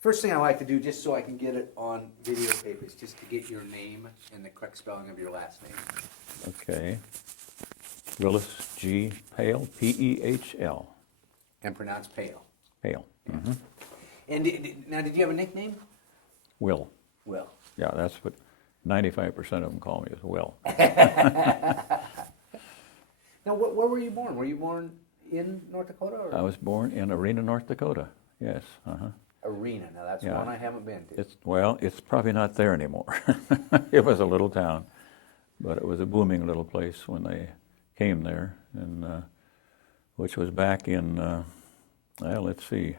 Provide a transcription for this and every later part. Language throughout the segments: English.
First thing I like to do, just so I can get it on videotape, is just to get your name and the correct spelling of your last name. Okay. Willis G. Pehl, P-E-H-L. And pronounced Pehl. Pehl. Mm-hmm. And now, did you have a nickname? Will. Will. Yeah, that's what 95% of them call me is Will. Now, where were you born? Were you born in North Dakota? Or? I was born in Arena, North Dakota. Yes. Uh-huh. Arena. Now, that's one I haven't been to. It's probably not there anymore. It was a little town, but it was a booming little place when they came there, and which was back in, let's see,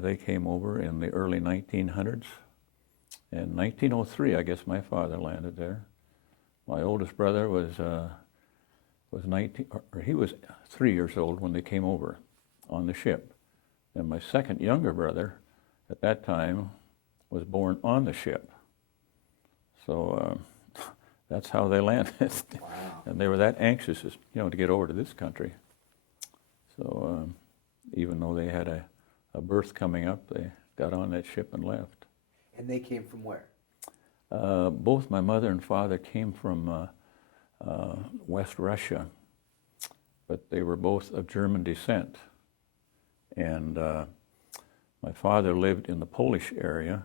they came over in the early 1900s. In 1903, I guess my father landed there. My oldest brother was 19, or he was 3 years old when they came over on the ship. And my second younger brother, at that time, was born on the ship. So that's how they landed. Wow. And they were that anxious, to get over to this country. So even though they had a birth coming up, they got on that ship and left. And they came from where? Both my mother and father came from West Russia, but they were both of German descent. And my father lived in the Polish area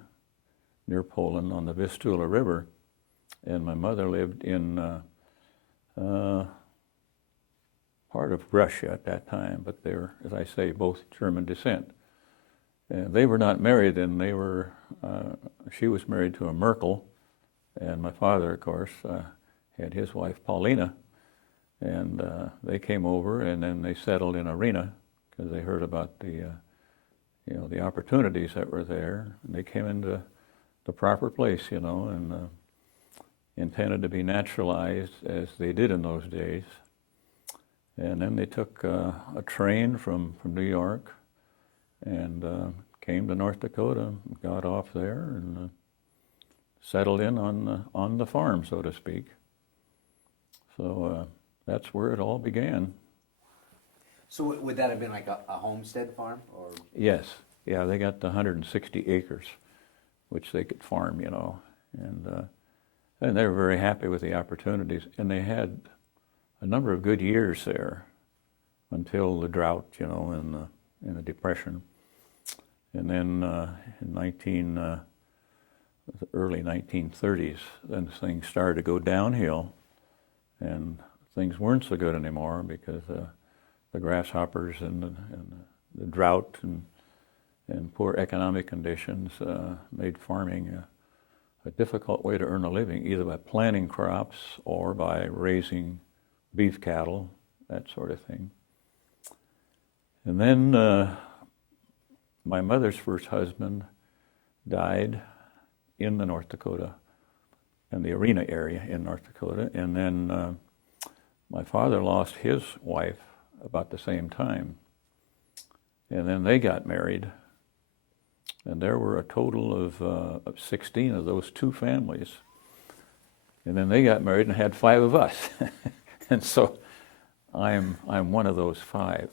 near Poland on the Vistula River, and my mother lived in part of Russia at that time, but they were, as I say, both German descent. And they were not married, and they were, she was married to a Merkel, and my father, of course, had his wife Paulina, and they came over, and then they settled in Arena because they heard about the, the opportunities that were there, and they came into the proper place, and intended to be naturalized as they did in those days. And then they took a train from New York and came to North Dakota, got off there, and settled in on the farm, so to speak. So that's where it all began. So would that have been like a homestead farm? Or? Yes. Yeah, they got the 160 acres, which they could farm, and they were very happy with the opportunities. And they had a number of good years there until the drought, and the Depression. And then in the early 1930s, then things started to go downhill, and things weren't so good anymore because the grasshoppers and the drought and poor economic conditions made farming a difficult way to earn a living, either by planting crops or by raising beef cattle, that sort of thing. And then my mother's first husband died in the North Dakota, in the Arena area in North Dakota, and then my father lost his wife about the same time. And then they got married, and there were a total of 16 of those two families. And then they got married and had 5 of us. And so I'm one of those 5.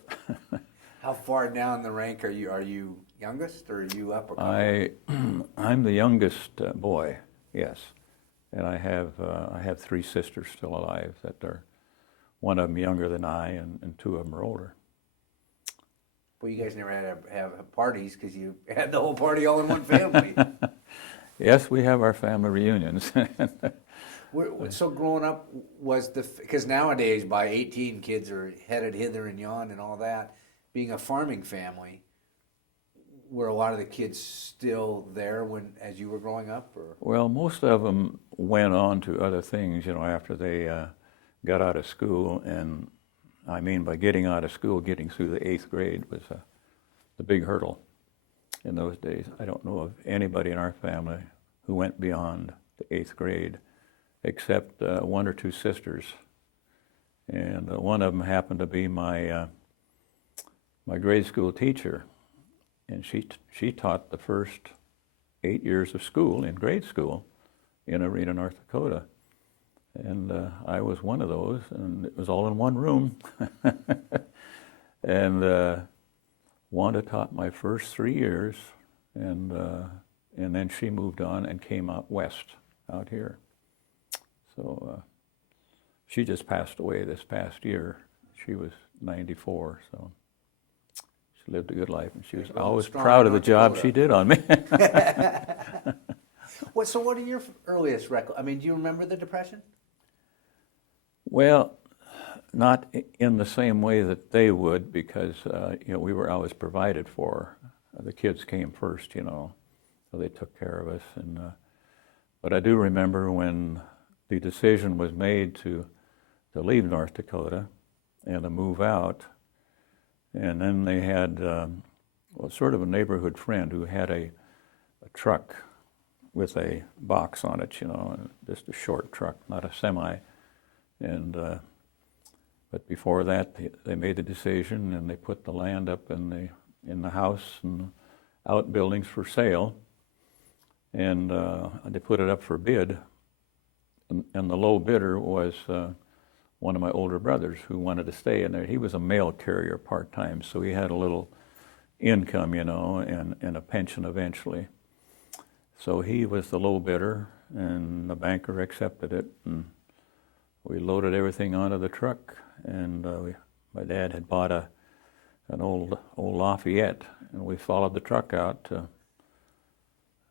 How far down the rank are you? Are you youngest, or are you up a couple? I'm the youngest boy, yes. And I have 3 sisters still alive that are, one of them younger than I, and 2 of them are older. Well, you guys never had to have parties because you had the whole party all in one family. Yes, we have our family reunions. So growing up, because nowadays by 18 kids are headed hither and yon and all that, being a farming family, were a lot of the kids still there as you were growing up? Or? Well, most of them went on to other things, after they got out of school. And I mean, by getting out of school, getting through the 8th grade was the big hurdle in those days. I don't know of anybody in our family who went beyond the 8th grade, except 1 or 2 sisters. And one of them happened to be my grade school teacher. And she taught the first 8 years of school in grade school in Arena, North Dakota. And I was one of those, and it was all in one room. And Wanda taught my first 3 years, and then she moved on and came out west, out here. So she just passed away this past year. She was 94, so she lived a good life, and she was always proud of the job she did on me. So what are your earliest records? I mean, do you remember the Depression? Well, not in the same way that they would, because we were always provided for. The kids came first, so they took care of us. And but I do remember when the decision was made to leave North Dakota and to move out, and then they had sort of a neighborhood friend who had a truck with a box on it, just a short truck, not a semi. And but before that, they made the decision, and they put the land up in the house and outbuildings for sale, and they put it up for bid. And the low bidder was one of my older brothers who wanted to stay in there. He was a mail carrier part-time, so he had a little income, and a pension eventually. So he was the low bidder, and the banker accepted it, and we loaded everything onto the truck, and my dad had bought an old Lafayette, and we followed the truck out to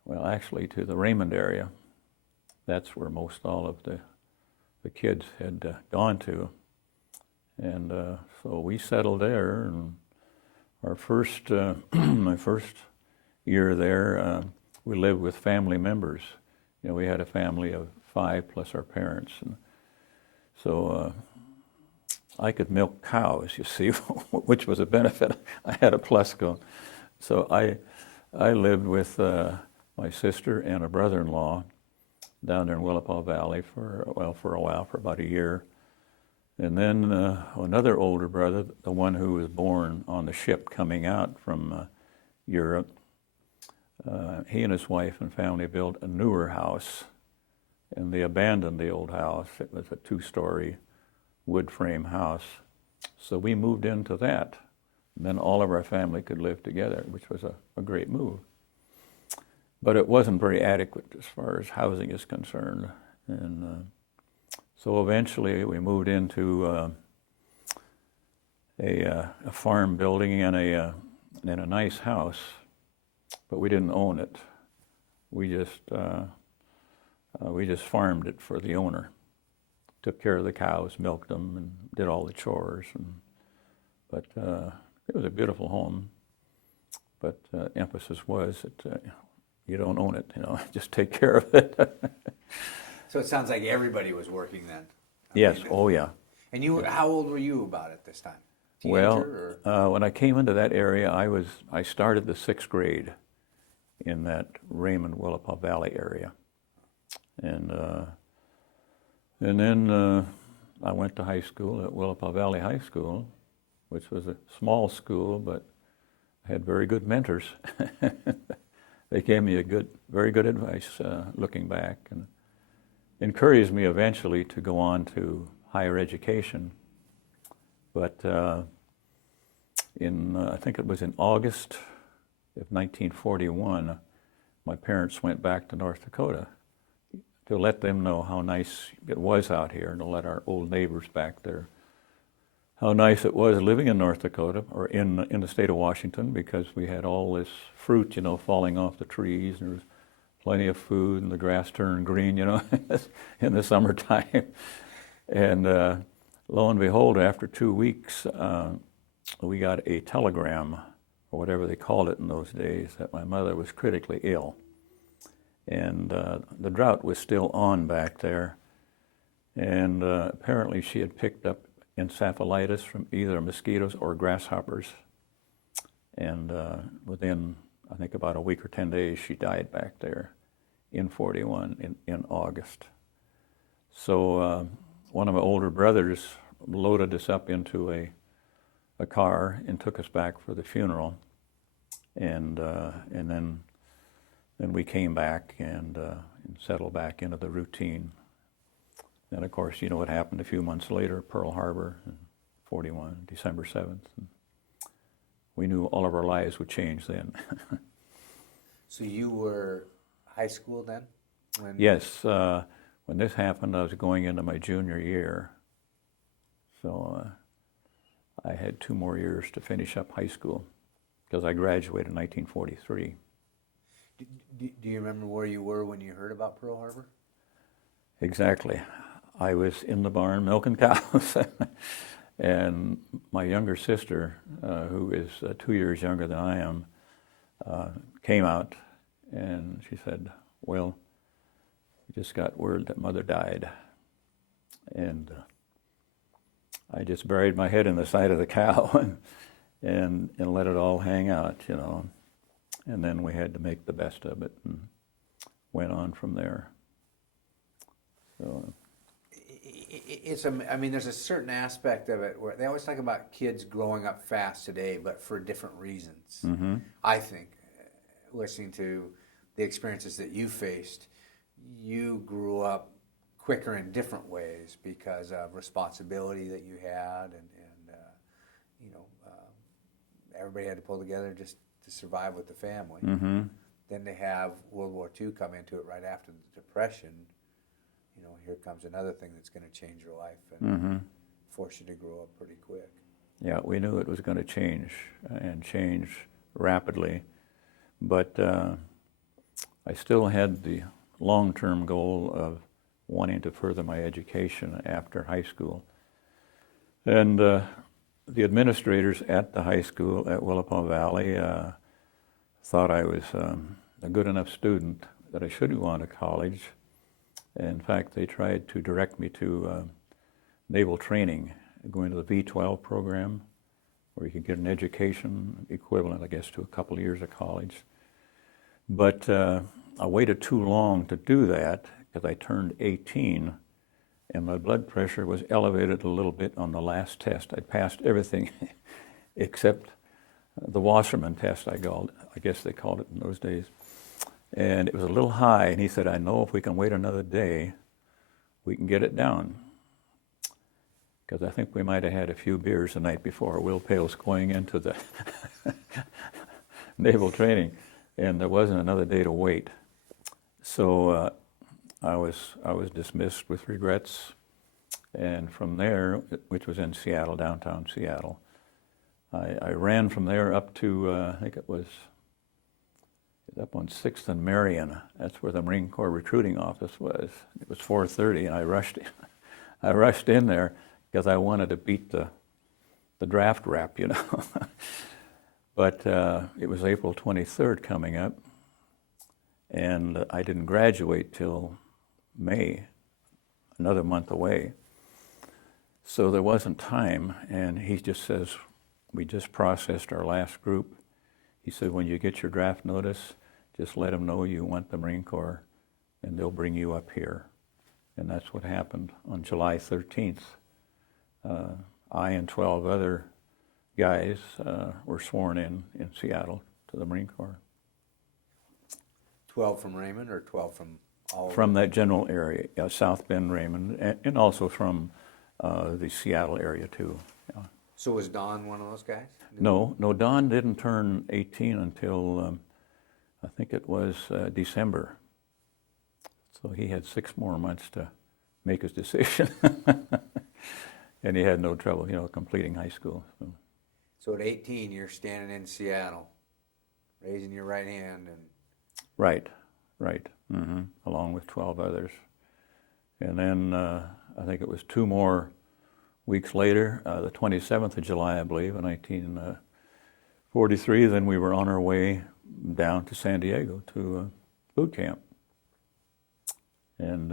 the Raymond area. That's where most all of the kids had gone to, and so we settled there. And our first, my first year there, we lived with family members. We had a family of 5 plus our parents, and so I could milk cows, you see, which was a benefit. I had a plus going. So I lived with my sister and a brother-in-law down there in Willapa Valley for a while, for about a year. And then another older brother, the one who was born on the ship coming out from Europe, he and his wife and family built a newer house, and they abandoned the old house. It was a 2-story wood frame house. So we moved into that. And then all of our family could live together, which was a great move. But it wasn't very adequate as far as housing is concerned. And so eventually we moved into a farm building and a nice house, but we didn't own it. We just farmed it for the owner. Took care of the cows, milked them, and did all the chores. But it was a beautiful home. But emphasis was that you don't own it, just take care of it. So it sounds like everybody was working then. Yes, oh yeah. And how old were you about at this time? Teenager, when I came into that area, I started the 6th grade in that Raymond, Willapa Valley area. And then I went to high school at Willapa Valley High School, which was a small school, but I had very good mentors. They gave me very good advice looking back, and encouraged me eventually to go on to higher education. But I think it was in August of 1941, my parents went back to North Dakota to let them know how nice it was out here, and to let our old neighbors back there how nice it was living in North Dakota, or in the state of Washington, because we had all this fruit, falling off the trees, and there was plenty of food, and the grass turned green, in the summertime. And lo and behold, after 2 weeks, we got a telegram, or whatever they called it in those days, that my mother was critically ill. And the drought was still on back there. And apparently she had picked up encephalitis from either mosquitoes or grasshoppers. And within, I think, about a week or 10 days, she died back there in 41, in August. So one of my older brothers loaded us up into a car and took us back for the funeral. And then we came back and settled back into the routine. And of course, you know what happened a few months later, Pearl Harbor in 41, December 7th. And we knew all of our lives would change then. So you were high school then? Yes. When this happened, I was going into my junior year. So I had 2 more years to finish up high school because I graduated in 1943. Do you remember where you were when you heard about Pearl Harbor? Exactly. I was in the barn milking cows. And my younger sister, who is 2 years younger than I am, came out and she said, well, we just got word that Mother died. And I just buried my head in the side of the cow and let it all hang out, you know. And then we had to make the best of it and went on from there. So I mean, there's a certain aspect of it where they always talk about kids growing up fast today, but for different reasons. Mm-hmm. I think, listening to the experiences that you faced, you grew up quicker in different ways because of responsibility that you had, and you know, everybody had to pull together just to survive with the family. Mm-hmm. Then to have World War II come into it right after the Depression. You know, here comes another thing that's going to change your life and Mm-hmm. force you to grow up pretty quick. Yeah, we knew it was going to change and change rapidly, but I still had the long-term goal of wanting to further my education after high school. And the administrators at the high school at Willapa Valley thought I was a good enough student that I should go on to college. In fact, they tried to direct me to naval training, going to the V-12 program, where you could get an education equivalent, I guess, to a couple of years of college. But I waited too long to do that because I turned 18, and my blood pressure was elevated a little bit on the last test. I passed everything except the Wasserman test, I guess they called it in those days. And it was a little high, and he said, I know if we can wait another day, we can get it down. Because I think we might have had a few beers the night before. Will Pehl's going into the naval training, and there wasn't another day to wait. So I was dismissed with regrets, and from there, which was in Seattle, downtown Seattle, I ran from there up to, I think it was up on 6th and Marion. That's where the Marine Corps recruiting office was. It was 4:30, and I rushed in there because I wanted to beat the draft rap, you know. But it was April 23rd coming up, and I didn't graduate till May, another month away. So there wasn't time, and he just says, we just processed our last group. He said, when you get your draft notice, just let them know you want the Marine Corps, and they'll bring you up here. And that's what happened on July 13th. I and 12 other guys were sworn in Seattle to the Marine Corps. 12 from Raymond or 12 from all? From that general area, South Bend, Raymond, and also from the Seattle area too. Yeah. So was Don one of those guys? No, Don didn't turn 18 until I think it was December. So he had 6 more months to make his decision. And he had no trouble, completing high school. So at 18, you're standing in Seattle, raising your right hand. And Right. Mm-hmm. Along with 12 others. And then I think it was 2 more weeks later, the 27th of July, I believe, in 1943, then we were on our way down to San Diego to boot camp. And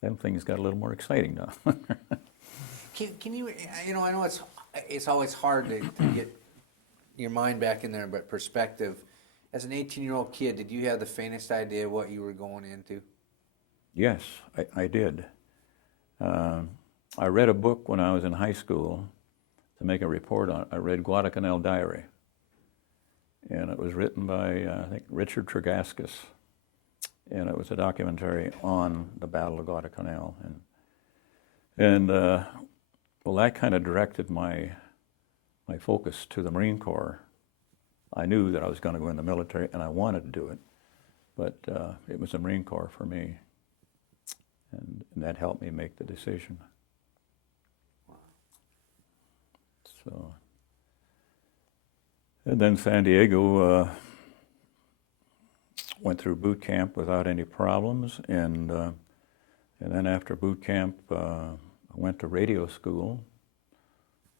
then things got a little more exciting now. Can you, I know it's always hard to get your mind back in there, but perspective. As an 18-year-old kid, did you have the faintest idea what you were going into? Yes, I did. I read a book when I was in high school to make a report on it. I read Guadalcanal Diary. And it was written by, I think, Richard Tregaskis. And it was a documentary on the Battle of Guadalcanal. And well, that kind of directed my my focus to the Marine Corps. I knew that I was going to go in the military, and I wanted to do it, but it was the Marine Corps for me, and that helped me make the decision. So, and then San Diego went through boot camp without any problems, and then after boot camp, I went to radio school,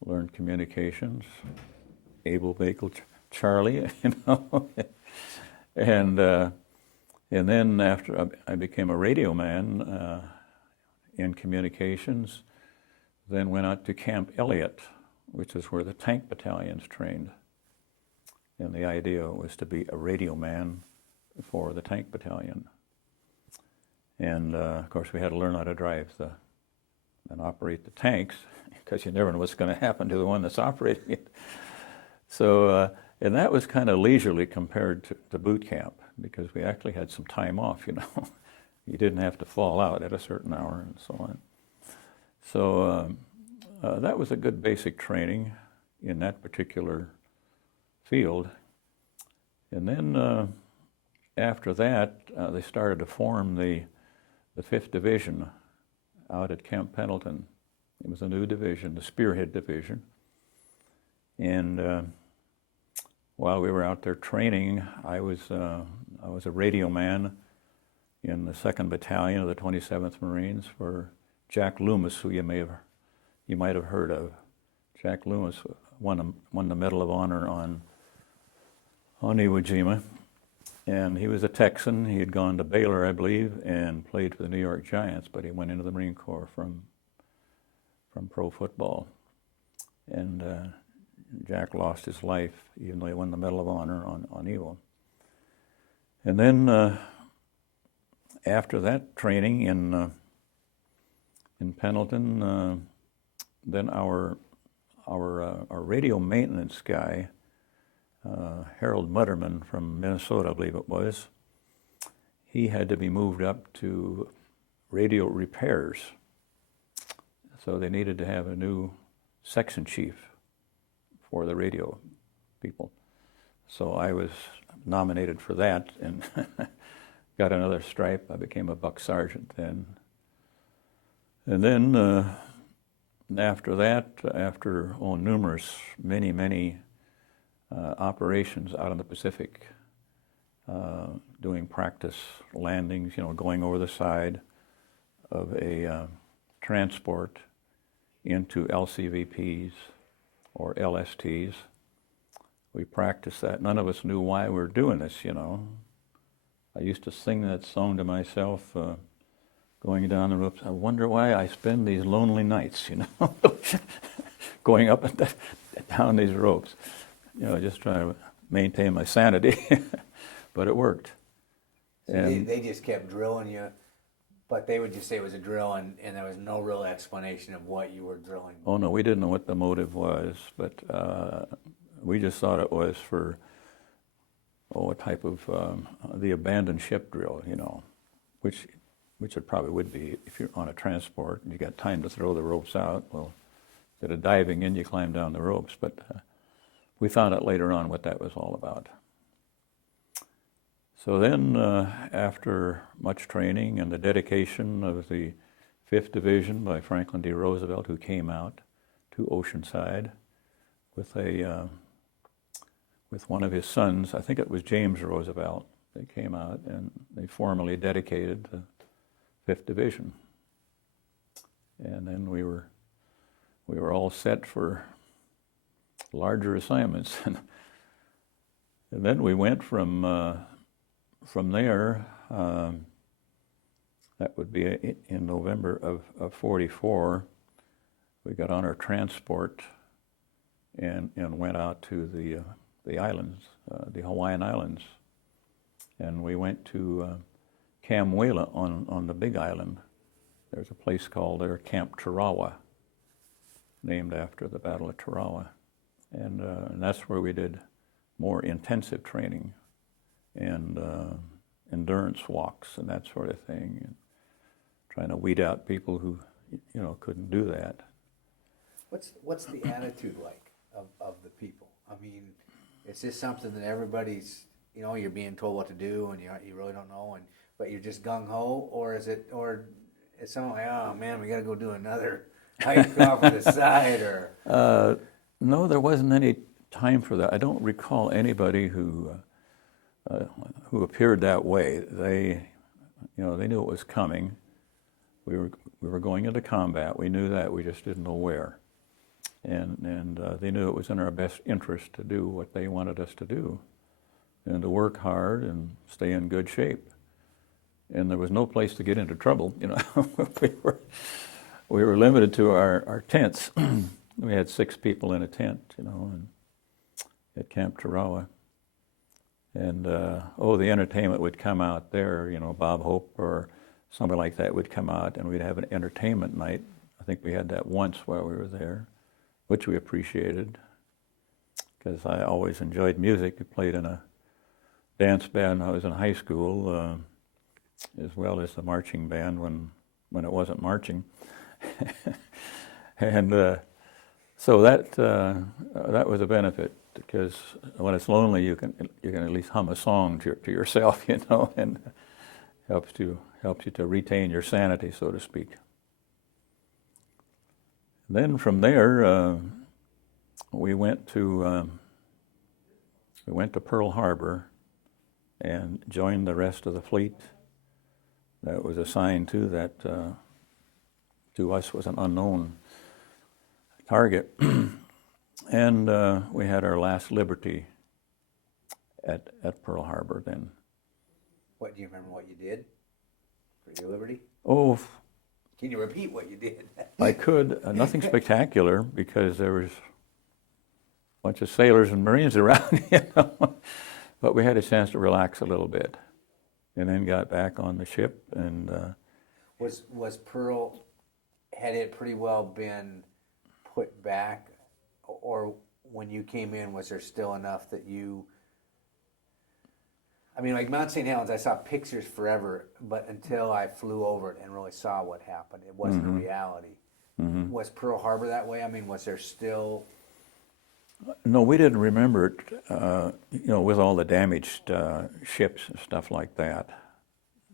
learned communications, Able Bagel Charlie, you know, and then after I became a radio man in communications, then went out to Camp Elliott, which is where the tank battalions trained. And the idea was to be a radio man for the tank battalion. And of course we had to learn how to drive and operate the tanks, because you never know what's going to happen to the one that's operating it. So, and that was kind of leisurely compared to boot camp, because we actually had some time off, you know. You didn't have to fall out at a certain hour and so on. So that was a good basic training in that particular field. And then after that, they started to form the 5th Division out at Camp Pendleton. It was a new division, the Spearhead Division. And while we were out there training, I was a radio man in the 2nd Battalion of the 27th Marines for Jack Loomis, who you might have heard of. Jack Loomis won the Medal of Honor on Iwo Jima, and he was a Texan. He had gone to Baylor, I believe, and played for the New York Giants, but he went into the Marine Corps from pro football. And Jack lost his life, even though he won the Medal of Honor on Iwo. And then after that training in Pendleton, then our radio maintenance guy, Harold Mutterman from Minnesota, I believe it was, he had to be moved up to radio repairs. So they needed to have a new section chief for the radio people. So I was nominated for that and got another stripe. I became a buck sergeant then. And then after that, after many operations out in the Pacific, doing practice landings, you know, going over the side of a transport into LCVPs or LSTs. We practiced that. None of us knew why we were doing this, you know. I used to sing that song to myself, going down the ropes. I wonder why I spend these lonely nights, you know, going up and down these ropes. You know, just trying to maintain my sanity. But it worked. So they just kept drilling you, but they would just say it was a drill, and there was no real explanation of what you were drilling. Oh, no, we didn't know what the motive was, but we just thought it was for, a type of the abandoned ship drill, you know, which it probably would be if you're on a transport and you got time to throw the ropes out. Well, instead of diving in, you climb down the ropes. But we found out later on what that was all about. So then, after much training and the dedication of the 5th Division by Franklin D. Roosevelt, who came out to Oceanside with one of his sons, I think it was James Roosevelt, they came out and they formally dedicated the 5th Division. And then we were all set for larger assignments. And then we went from there, that would be in November of 44, we got on our transport and went out to the islands, the Hawaiian Islands. And we went to Kamuela on the Big Island. There's a place called there, Camp Tarawa, named after the Battle of Tarawa. And that's where we did more intensive training and endurance walks and that sort of thing, and trying to weed out people who, you know, couldn't do that. What's the attitude like of the people. I mean, it's just something that everybody's, you're being told what to do, and you really don't know, but you're just gung ho, or it's something like, oh man, we got to go do another hike off to the side, or. No, there wasn't any time for that. I don't recall anybody who appeared that way. They knew it was coming. We were going into combat. We knew that. We just didn't know where. And they knew it was in our best interest to do what they wanted us to do, and to work hard and stay in good shape. And there was no place to get into trouble. we were limited to our tents. We had 6 people in a tent, and at Camp Tarawa. And the entertainment would come out there. Bob Hope or somebody like that would come out, and we'd have an entertainment night. I think we had that once while we were there, which we appreciated, because I always enjoyed music. I played in a dance band when I was in high school, as well as the marching band when it wasn't marching. And so that was a benefit, because when it's lonely, you can at least hum a song to yourself, and helps you to retain your sanity, so to speak. Then from there, we went to Pearl Harbor and joined the rest of the fleet that was assigned to that. To us was an unknown target, and we had our last liberty at Pearl Harbor then. What, do you remember what you did for your liberty? Oh, can you repeat what you did? I could. Nothing spectacular, because there was a bunch of sailors and Marines around, But we had a chance to relax a little bit, and then got back on the ship. And was Pearl, had it pretty well been put back, or when you came in, was there still enough that you? I mean, like Mount St. Helens, I saw pictures forever, but until I flew over it and really saw what happened, it wasn't a reality. Mm-hmm. Was Pearl Harbor that way? I mean, was there still? No, we didn't remember it, with all the damaged ships and stuff like that.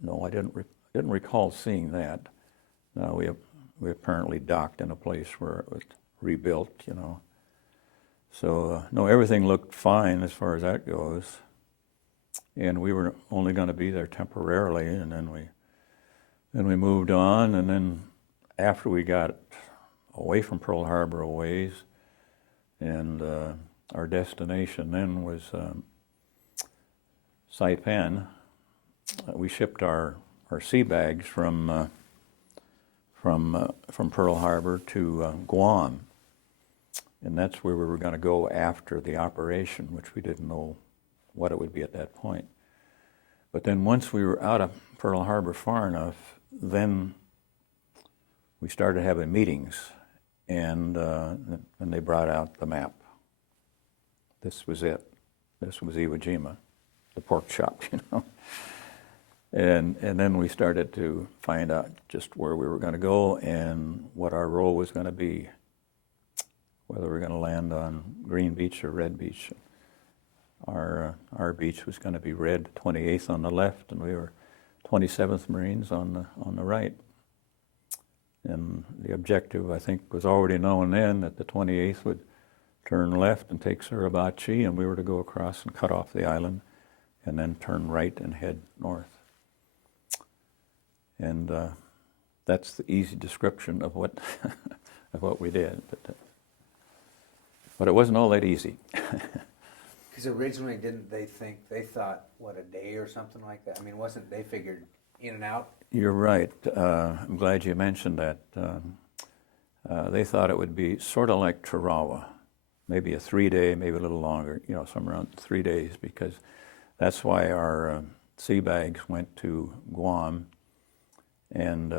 No, I didn't recall seeing that. No, we apparently docked in a place where it was rebuilt, So, no, everything looked fine as far as that goes. And we were only going to be there temporarily, and then we moved on. And then after we got away from Pearl Harbor a ways, and our destination then was Saipan, we shipped our sea bags from Pearl Harbor to Guam, and that's where we were going to go after the operation, which we didn't know what it would be at that point. But then once we were out of Pearl Harbor far enough, then we started having meetings, and they brought out the map. This was it. This was Iwo Jima, the pork chop, And then we started to find out just where we were going to go and what our role was going to be, whether we were going to land on Green Beach or Red Beach. Our beach was going to be red, 28th on the left, and we were 27th Marines on the right. And the objective, I think, was already known then, that the 28th would turn left and take Suribachi, and we were to go across and cut off the island, and then turn right and head north. And that's the easy description of what of what we did. But it wasn't all that easy. Because originally, didn't they thought, what, a day or something like that? I mean, they figured in and out? You're right. I'm glad you mentioned that. They thought it would be sort of like Tarawa, maybe a 3-day, maybe a little longer, somewhere around 3 days, because that's why our sea bags went to Guam, and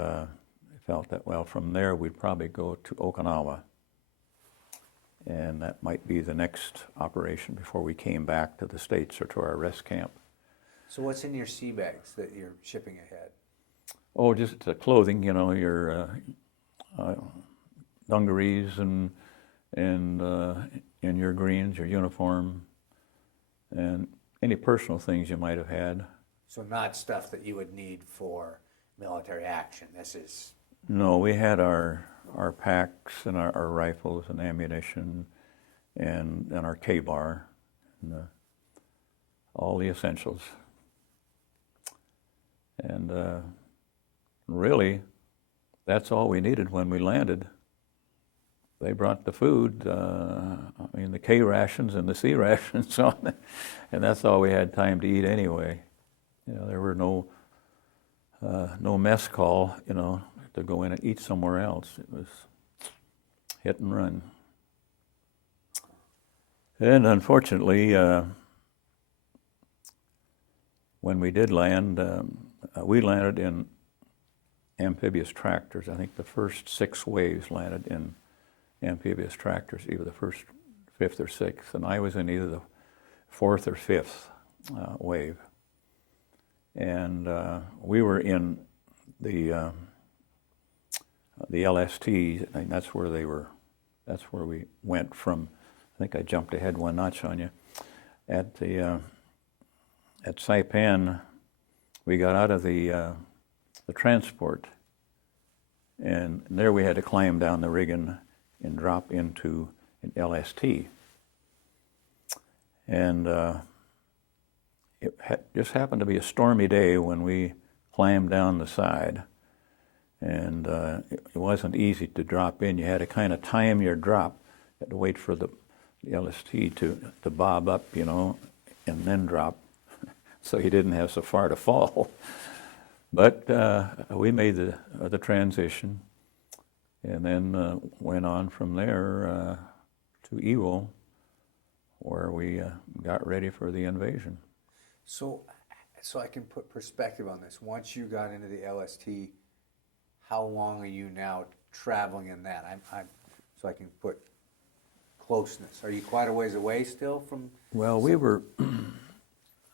felt that, well, from there we'd probably go to Okinawa, and that might be the next operation before we came back to the States or to our rest camp. So what's in your sea bags that you're shipping ahead? Oh, just clothing, your dungarees and in your greens, your uniform, and any personal things you might have had. So not stuff that you would need for military action. This is... No, we had our packs and our rifles and ammunition and our K-bar and all the essentials. And really, that's all we needed when we landed. They brought the food, the K rations and the C rations on, and that's all we had time to eat anyway. There were no mess call, to go in and eat somewhere else. It was hit and run. And unfortunately, when we did land, we landed in amphibious tractors. I think the first 6 waves landed in amphibious tractors, either the first, 5th, or 6th, and I was in either the 4th or 5th wave. And we were in the LST, and that's where we went from. I think I jumped ahead one notch on you. At Saipan, we got out of the transport, and there we had to climb down the rigging and drop into an LST. And it just happened to be a stormy day when we climbed down the side. And it wasn't easy to drop in. You had to kind of time your drop. You had to wait for the LST to bob up, and then drop, so you didn't have so far to fall. But we made the transition, and then went on from there to Iwo, where we got ready for the invasion. So I can put perspective on this. Once you got into the LST, how long are you now traveling in that? So I can put closeness. Are you quite a ways away still from? Well, we were.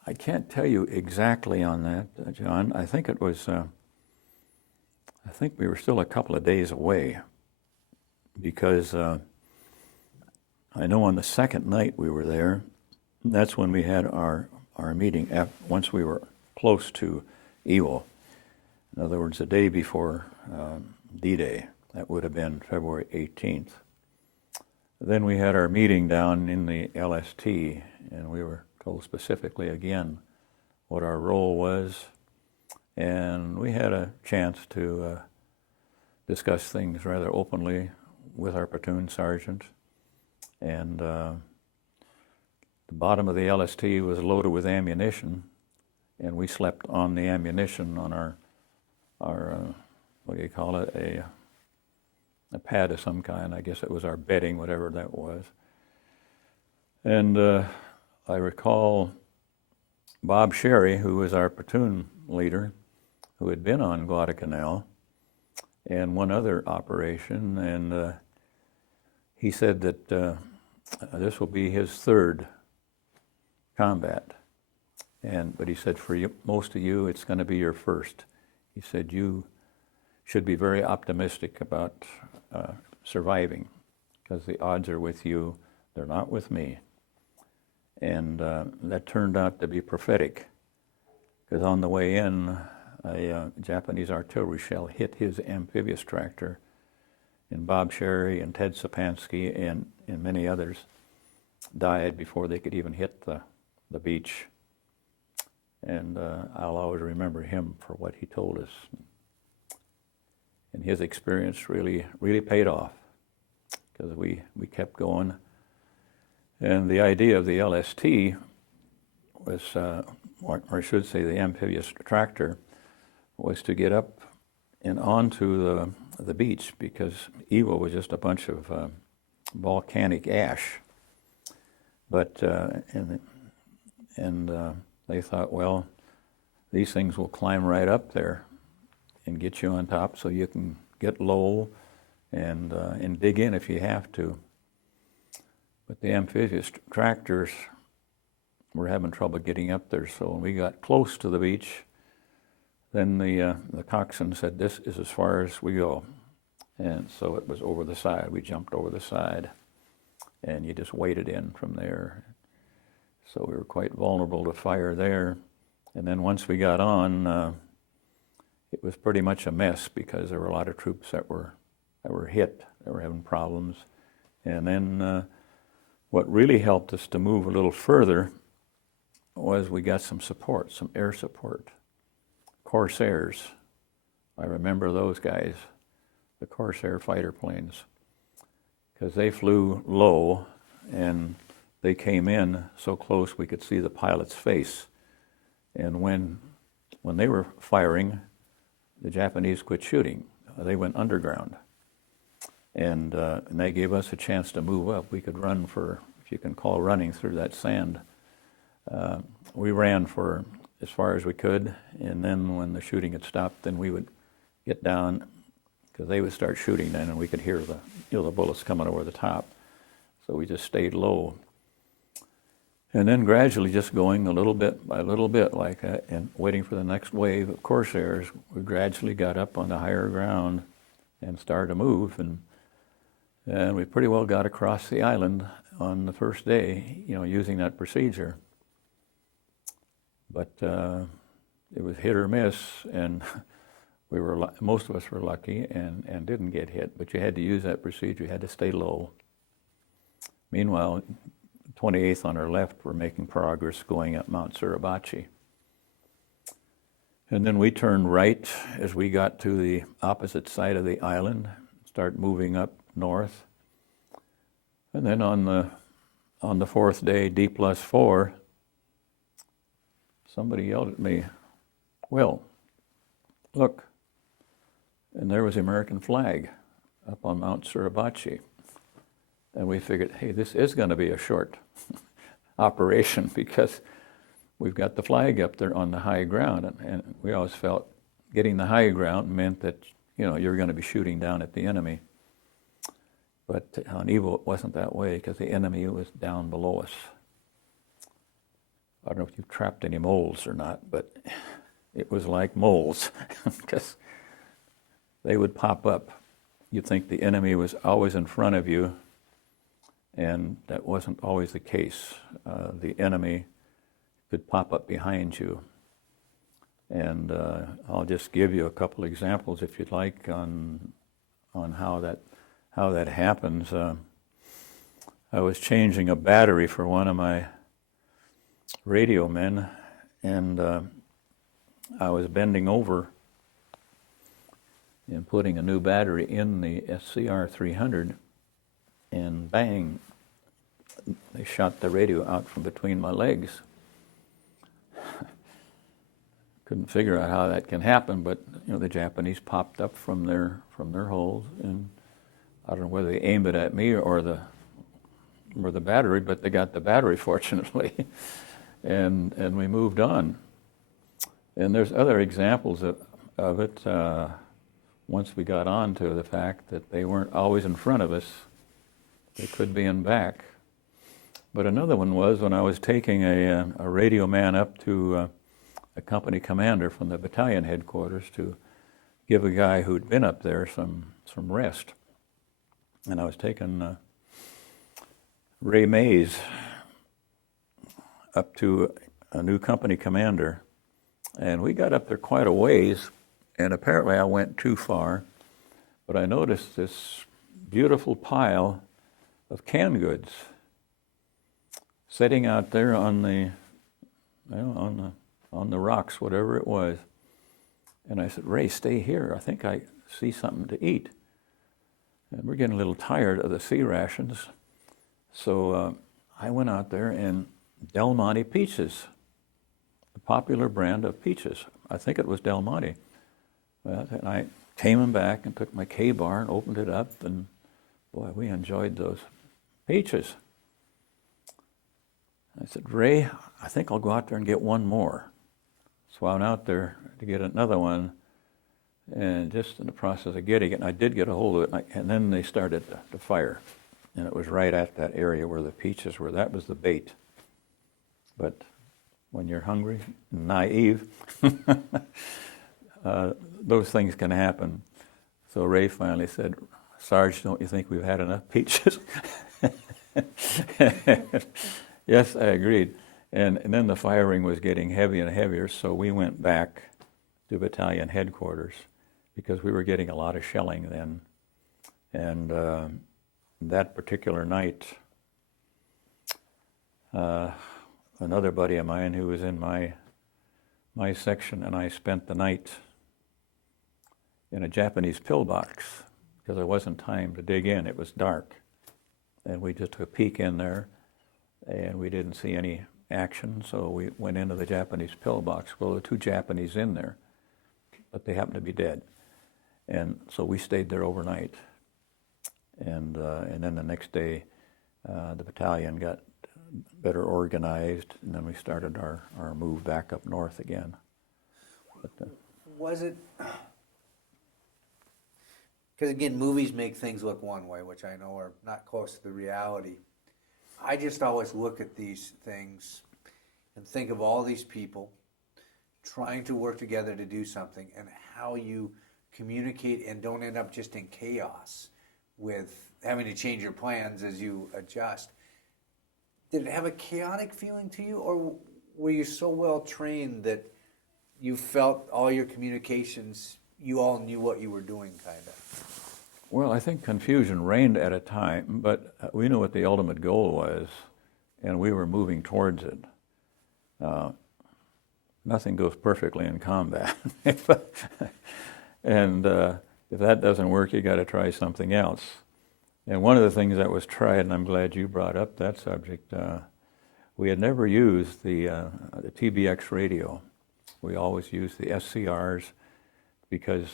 I can't tell you exactly on that, John. I think it was. I think we were still a couple of days away, because I know on the second night we were there. That's when we had our meeting. Once we were close to Iwo. In other words, the day before D-Day. That would have been February 18th. Then we had our meeting down in the LST, and we were told specifically again what our role was, and we had a chance to discuss things rather openly with our platoon sergeant. And the bottom of the LST was loaded with ammunition, and we slept on the ammunition on our what do you call it, a pad of some kind. I guess it was our bedding, whatever that was. And I recall Bob Sherry, who was our platoon leader, who had been on Guadalcanal and one other operation, and he said that this will be his 3rd combat. But he said, for you, most of you, it's going to be your 1st. He said, you should be very optimistic about surviving, because the odds are with you, they're not with me. And that turned out to be prophetic, because on the way in, a Japanese artillery shell hit his amphibious tractor, and Bob Sherry and Ted Sapansky and many others died before they could even hit the beach. And I'll always remember him for what he told us. And his experience really paid off, because we kept going. And the idea of the LST was, or I should say the amphibious tractor, was to get up and onto the beach, because Iwo was just a bunch of volcanic ash. But they thought, well, these things will climb right up there and get you on top, so you can get low and dig in if you have to. But the amphibious tractors were having trouble getting up there, so when we got close to the beach, then the coxswain said, "This is as far as we go." And so it was over the side. We jumped over the side. and you just waded in from there. So we were quite vulnerable to fire there. And then once we got on, it was pretty much a mess because there were a lot of troops that were hit, that were having problems. And then what really helped us to move a little further was we got some support, some air support. Corsairs, I remember those guys, the Corsair fighter planes, because they flew low and they came in so close we could see the pilot's face. And when they were firing, the Japanese quit shooting. They went underground. And they gave us a chance to move up. We could run for, if you can call running through that sand. We ran for as far as we could, and then when the shooting had stopped, then we would get down, because they would start shooting then, and we could hear the bullets coming over the top. So we just stayed low. And then gradually just going a little bit by little bit like that, and waiting for the next wave of Corsairs, we gradually got up on the higher ground and started to move, and we pretty well got across the island on the first day, using that procedure. But it was hit or miss, and most of us were lucky and didn't get hit. But you had to use that procedure. You had to stay low. Meanwhile, 28th on our left were making progress going up Mount Suribachi. And then we turned right as we got to the opposite side of the island, start moving up north. And then on the fourth day, D+4, somebody yelled at me, "Will, look." And there was the American flag up on Mount Suribachi. And we figured, hey, this is going to be a short operation because we've got the flag up there on the high ground. And we always felt getting the high ground meant that, you're going to be shooting down at the enemy. But on Iwo, it wasn't that way because the enemy was down below us. I don't know if you've trapped any moles or not, but it was like moles because they would pop up. You'd think the enemy was always in front of you, and that wasn't always the case. The enemy could pop up behind you. And I'll just give you a couple examples, if you'd like, on how that happens. I was changing a battery for one of my radio men, and I was bending over and putting a new battery in the SCR 300, and bang, they shot the radio out from between my legs. Couldn't figure out how that can happen, but the Japanese popped up from their holes, and I don't know whether they aimed it at me or the battery, but they got the battery fortunately, and we moved on. And there's other examples of it. Once we got on to the fact that they weren't always in front of us, they could be in back. But another one was when I was taking a radio man up to a company commander from the battalion headquarters to give a guy who'd been up there some rest. And I was taking Ray Mays up to a new company commander. And we got up there quite a ways, and apparently I went too far, but I noticed this beautiful pile of canned goods sitting out there on the rocks, whatever it was. And I said, "Ray, stay here. I think I see something to eat." And we're getting a little tired of the sea rations. So I went out there, and Del Monte peaches, a popular brand of peaches. I think it was Del Monte. And I came them back and took my K-bar and opened it up, and boy, we enjoyed those peaches. I said, "Ray, I think I'll go out there and get one more." So I went out there to get another one, and just in the process of getting it, and I did get a hold of it, and then they started to fire. And it was right at that area where the peaches were. That was the bait. But when you're hungry, naive, those things can happen. So Ray finally said, "Sarge, don't you think we've had enough peaches?" Yes, I agreed. And then the firing was getting heavy and heavier, so we went back to battalion headquarters because we were getting a lot of shelling then. And that particular night, another buddy of mine who was in my section and I spent the night in a Japanese pillbox because there wasn't time to dig in. It was dark. And we just took a peek in there and we didn't see any action, so we went into the Japanese pillbox. Well, there were 2 Japanese in there, but they happened to be dead. And so we stayed there overnight. And then the next day, the battalion got better organized, and then we started our move back up north again. But, was it, because again, movies make things look one way, which I know are not close to the reality. I just always look at these things and think of all these people trying to work together to do something and how you communicate and don't end up just in chaos with having to change your plans as you adjust. Did it have a chaotic feeling to you, or were you so well trained that you felt all your communications, you all knew what you were doing, kind of? well, I think confusion reigned at a time, but we knew what the ultimate goal was, and we were moving towards it. Nothing goes perfectly in combat. And if that doesn't work, you got to try something else. And one of the things that was tried, and I'm glad you brought up that subject, we had never used the TBX radio. We always used the SCRs because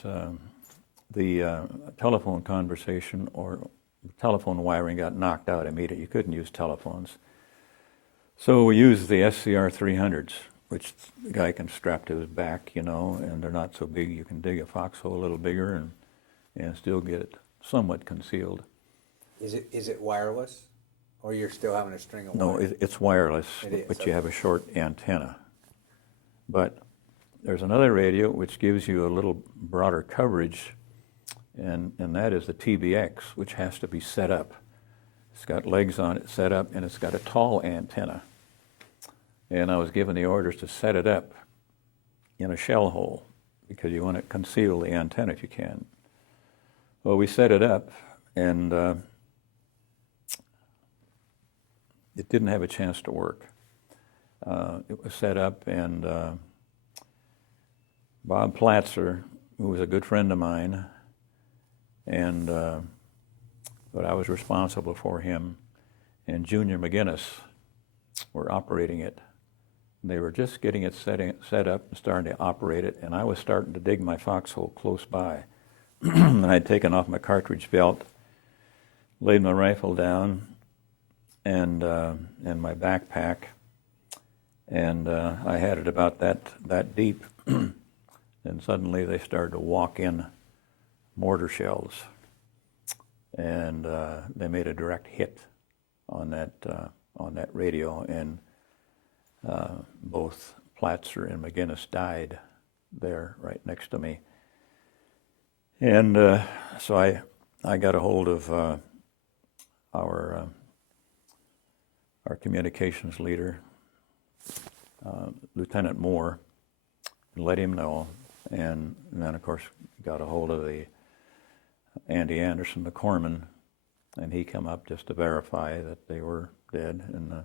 the telephone conversation or telephone wiring got knocked out immediately. You couldn't use telephones. So we used the SCR 300s, which the guy can strap to his back, you know, and they're not so big. You can dig a foxhole a little bigger and still get it somewhat concealed. Is it wireless, or you're still having a string of No, wire? it's wireless, but you have a short antenna. But there's another radio which gives you a little broader coverage, and that is the TBX, which has to be set up. It's got legs on it set up, and it's got a tall antenna. And I was given the orders to set it up in a shell hole because you want to conceal the antenna if you can. Well, we set it up, and it didn't have a chance to work. It was set up, and Bob Platzer, who was a good friend of mine, and but I was responsible for him, and Junior McGinnis were operating it. They were just getting it set up and starting to operate it, and I was starting to dig my foxhole close by. And I'd taken off my cartridge belt, laid my rifle down, and my backpack, and I had it about that deep. And suddenly they started to walk in mortar shells, and they made a direct hit on that radio, and both Platzer and McGinnis died there right next to me. And so I got a hold of our communications leader, Lieutenant Moore, and let him know. And then, of course, got a hold of the Andy Anderson, the corpsman, and he come up just to verify that they were dead, and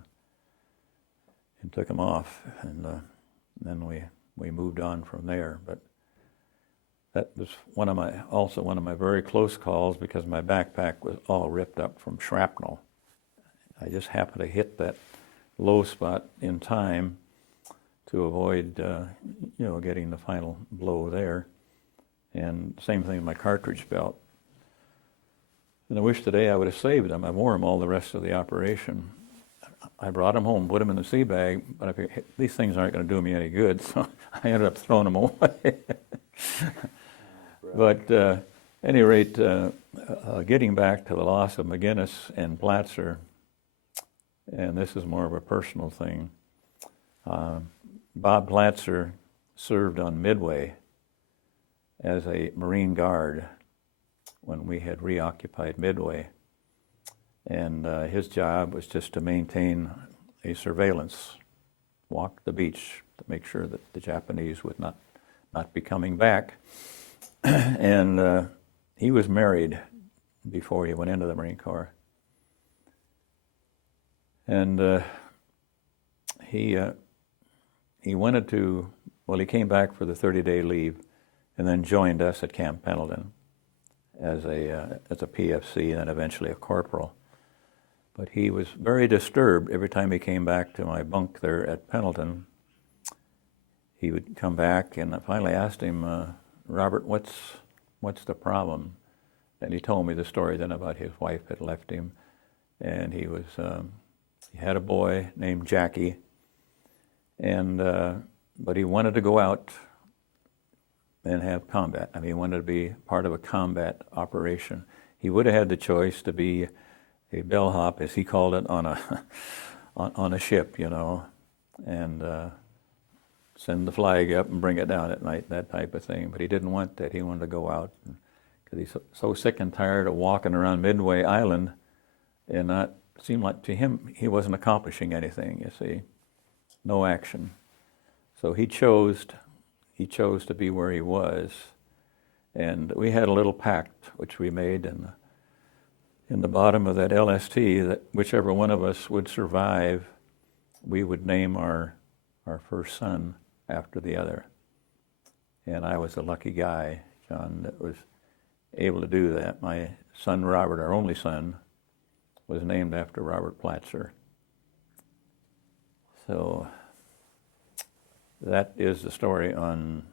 took them off. And then we moved on from there. But that was one of my very close calls because my backpack was all ripped up from shrapnel. I just happened to hit that low spot in time to avoid, getting the final blow there. And same thing with my cartridge belt. And I wish today I would have saved them. I wore them all the rest of the operation. I brought them home, put them in the sea bag, but I figured, these things aren't going to do me any good, so I ended up throwing them away. But at any rate, getting back to the loss of McGinnis and Platzer, and this is more of a personal thing, Bob Platzer served on Midway as a Marine Guard when we had reoccupied Midway. And his job was just to maintain a surveillance, walk the beach to make sure that the Japanese would not be coming back. And he was married before he went into the Marine Corps. And he wanted to, well, he came back for the 30-day leave and then joined us at Camp Pendleton as a PFC and then eventually a corporal. But he was very disturbed every time he came back to my bunk there at Pendleton. He would come back, and I finally asked him, Robert, what's the problem? And he told me the story then about his wife had left him, and he had a boy named Jackie, and but he wanted to go out and have combat. I mean, he wanted to be part of a combat operation. He would have had the choice to be a bellhop, as he called it, on a ship, you know, and send the flag up and bring it down at night, that type of thing. But he didn't want that. He wanted to go out because he's so sick and tired of walking around Midway Island and not seemed like to him he wasn't accomplishing anything. You see, no action. So he chose to be where he was, and we had a little pact which we made in the bottom of that LST that whichever one of us would survive, we would name our first son after the other. And I was a lucky guy, John, that was able to do that. My son Robert, our only son, was named after Robert Platzer. So that is the story on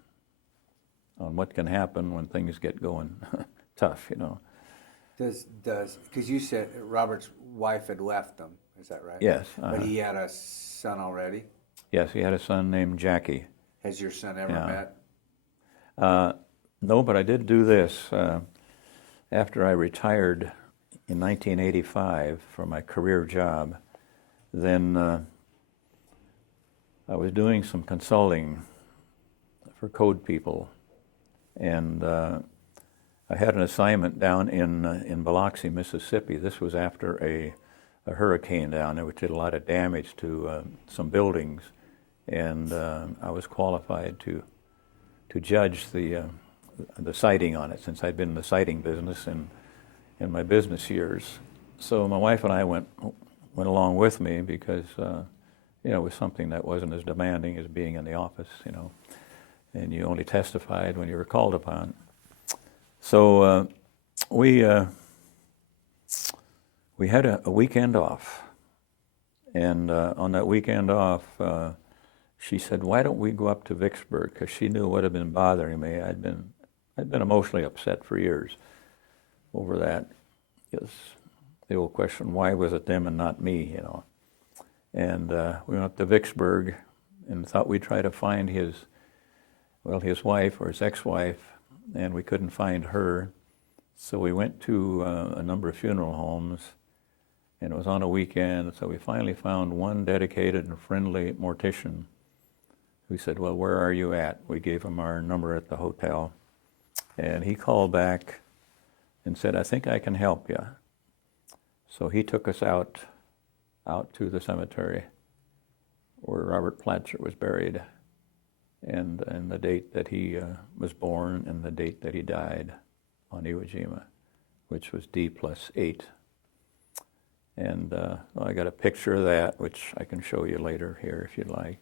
what can happen when things get going tough, you know. Because you said Robert's wife had left him, is that right? Yes. But he had a son already? Yes, he had a son named Jackie. Has your son ever met? No, but I did do this. After I retired in 1985 from my career job, then I was doing some consulting for code people, and I had an assignment down in Biloxi, Mississippi. This was after a hurricane down there, which did a lot of damage to some buildings, and I was qualified to judge the siting on it, since I'd been in the siting business in my business years. So my wife and I went along with me because it was something that wasn't as demanding as being in the office, you know, and you only testified when you were called upon. So we had a weekend off, and on that weekend off, she said, "Why don't we go up to Vicksburg?" Because she knew what had been bothering me. I'd been emotionally upset for years over that. Because the old question, why was it them and not me, you know? And we went up to Vicksburg and thought we'd try to find his wife or his ex-wife, and we couldn't find her. So we went to a number of funeral homes, and it was on a weekend, so we finally found one dedicated and friendly mortician who said, "Well, where are you at?" We gave him our number at the hotel, and he called back and said, "I think I can help you." So he took us out to the cemetery where Robert Platzer was buried, and the date that he was born and the date that he died on Iwo Jima, which was D+8. And I got a picture of that, which I can show you later here if you'd like.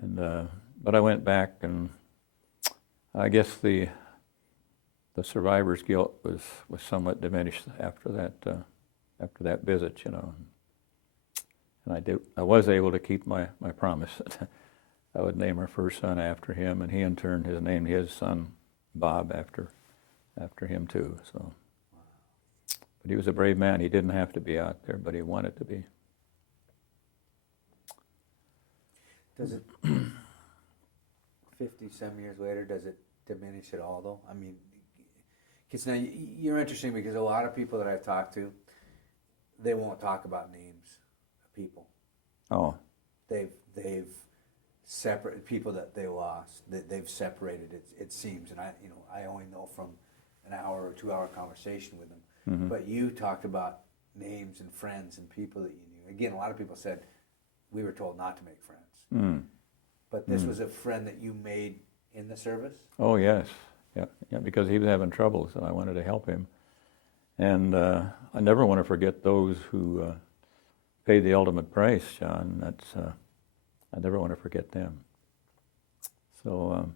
But I went back, and I guess the survivor's guilt was somewhat diminished after that visit, you know. And I was able to keep my promise that I would name our first son after him, and he in turn has named his son Bob after him too. So, but he was a brave man. He didn't have to be out there, but he wanted to be. Does it 50-some years later, does it diminish at all, though? I mean, because now you're interesting, because a lot of people that I've talked to, they won't talk about names of people. Oh. They've separated people that they lost. They've separated, it seems, and I only know from an hour or 2 hour conversation with them. Mm-hmm. But you talked about names and friends and people that you knew? Again, a lot of people said, we were told not to make friends. But this was a friend that you made in the service? Oh, yes. Yeah, because he was having trouble, so I wanted to help him. And I never want to forget those who paid the ultimate price, John. I never want to forget them. So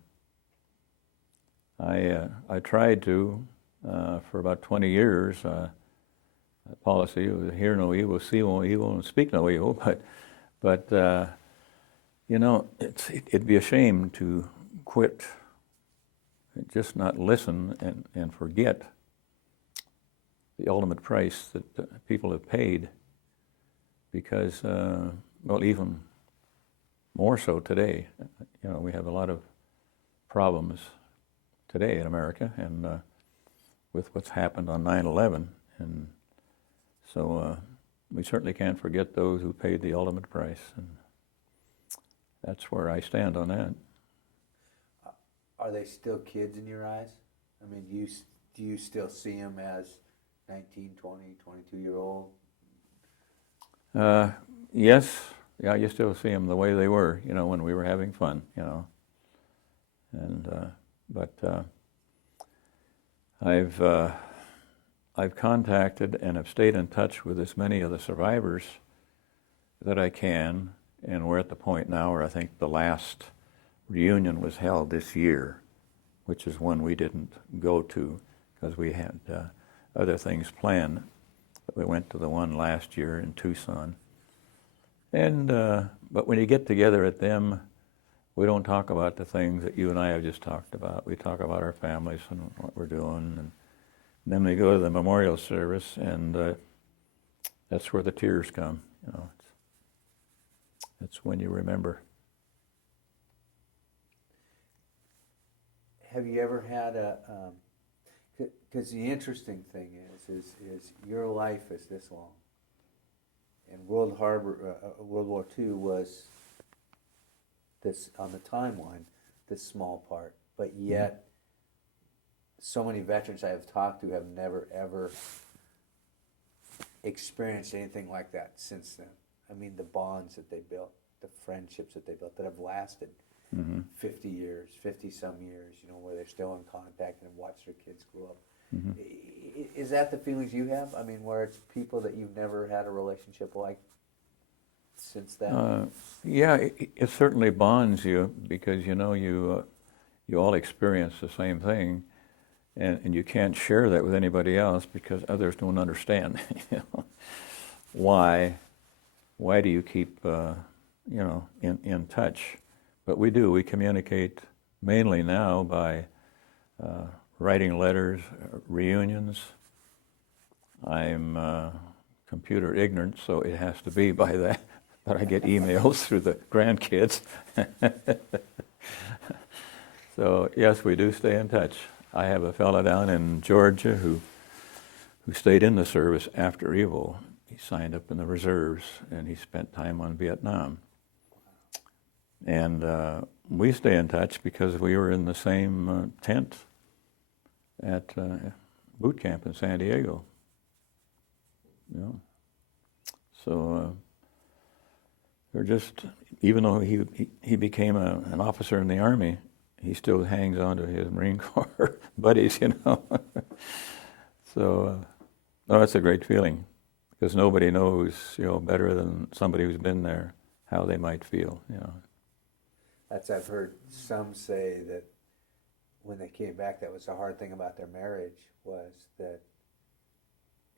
I tried to, for about 20 years, the policy was hear no evil, see no evil, and speak no evil. But you know, it'd be a shame to quit, just not listen and forget the ultimate price that people have paid, because, well, even more so today, you know, we have a lot of problems today in America, and with what's happened on 9/11, and so we certainly can't forget those who paid the ultimate price, and that's where I stand on that. Are they still kids in your eyes? I mean, do you still see them as 19, 20, 22-year-old? Yes. Yeah, you still see them the way they were, you know, when we were having fun, you know. And but I've contacted and have stayed in touch with as many of the survivors that I can, and we're at the point now where I think the last reunion was held this year, which is one we didn't go to because we had other things planned. But we went to the one last year in Tucson. And but when you get together at them, we don't talk about the things that you and I have just talked about. We talk about our families and what we're doing, and then we go to the memorial service, and that's where the tears come. You know, it's when you remember. Have you ever had a? Because the interesting thing is your life is this long, and World War II was this on the timeline, this small part, but yet so many veterans I have talked to have never ever experienced anything like that since then. I mean, the bonds that they built, the friendships that they built that have lasted 50 years, 50-some years, you know, where they're still in contact and watch their kids grow up. Is that the feelings you have? I mean, where it's people that you've never had a relationship like since then? Yeah, it certainly bonds you, because, you know, you all experience the same thing, and you can't share that with anybody else because others don't understand. You know, why do you keep you know, in touch? But we do. We communicate mainly now by writing letters, reunions. I'm computer ignorant, so it has to be by that. But I get emails through the grandkids. So yes, we do stay in touch. I have a fellow down in Georgia who stayed in the service after Iwo. He signed up in the reserves, and he spent time on Vietnam. And we stay in touch because we were in the same tent at boot camp in San Diego. You know, so they're just, even though he became an officer in the Army, he still hangs on to his Marine Corps buddies, you know. So, no, it's a great feeling, because nobody knows, you know, better than somebody who's been there how they might feel, you know. I've heard some say that when they came back, that was the hard thing about their marriage, was that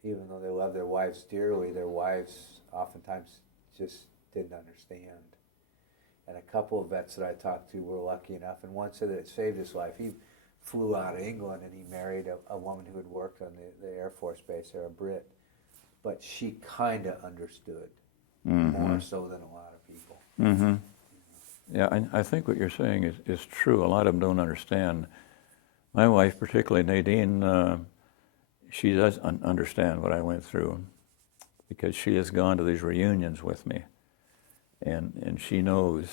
even though they loved their wives dearly, their wives oftentimes just didn't understand. And a couple of vets that I talked to were lucky enough, and one said that it saved his life. He flew out of England and he married a woman who had worked on the Air Force base there, a Brit, but she kind of understood more so than a lot of people. Yeah, I think what you're saying is true. A lot of them don't understand. My wife, particularly Nadine, she does understand what I went through, because she has gone to these reunions with me, and she knows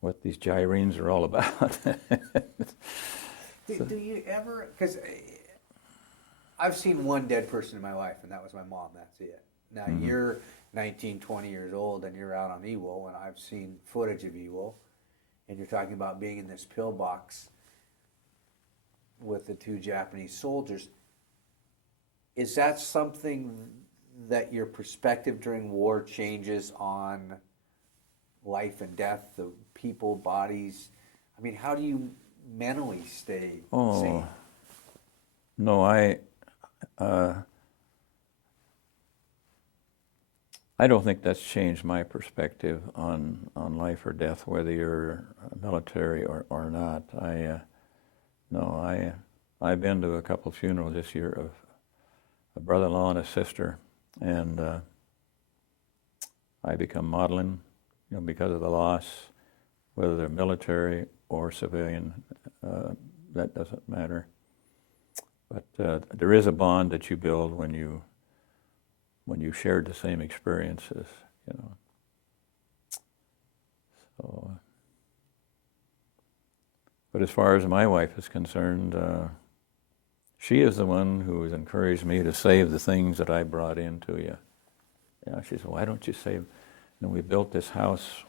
what these gyrenes are all about. Do you ever, because I've seen one dead person in my life, and that was my mom. That's it. Now you're 19, 20 years old, and you're out on Iwo, and I've seen footage of Iwo, and you're talking about being in this pillbox with the 2 Japanese soldiers. Is that something that your perspective during war changes on life and death, the people, bodies? I mean, how do you mentally stay sane? No, I don't think that's changed my perspective on life or death, whether you're military or not. I've been to a couple of funerals this year of a brother-in-law and a sister, and I become maudlin, because of the loss, whether they're military or civilian. That doesn't matter. But there is a bond that you build when you shared the same experiences, So, but as far as my wife is concerned, she is the one who has encouraged me to save the things that I brought into you. She said, "Why don't you save?" And we built this house,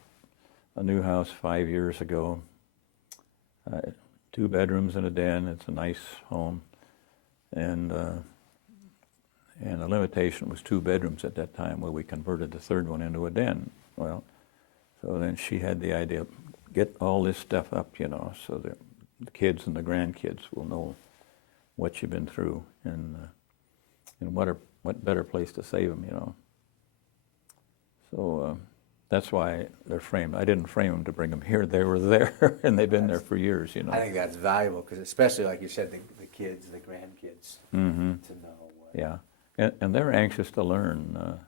a new house, 5 years ago. 2 bedrooms and a den. It's a nice home, and the limitation was 2 bedrooms at that time. Well, we converted the 3rd one into a den. Well, so then she had the idea, get all this stuff up, so that the kids and the grandkids will know what you've been through, and what better place to save them, So that's why they're framed. I didn't frame them to bring them here. They were there, and they've been there for years, I think that's valuable, because especially, like you said, the kids, the grandkids, to know. Yeah, and they're anxious to learn.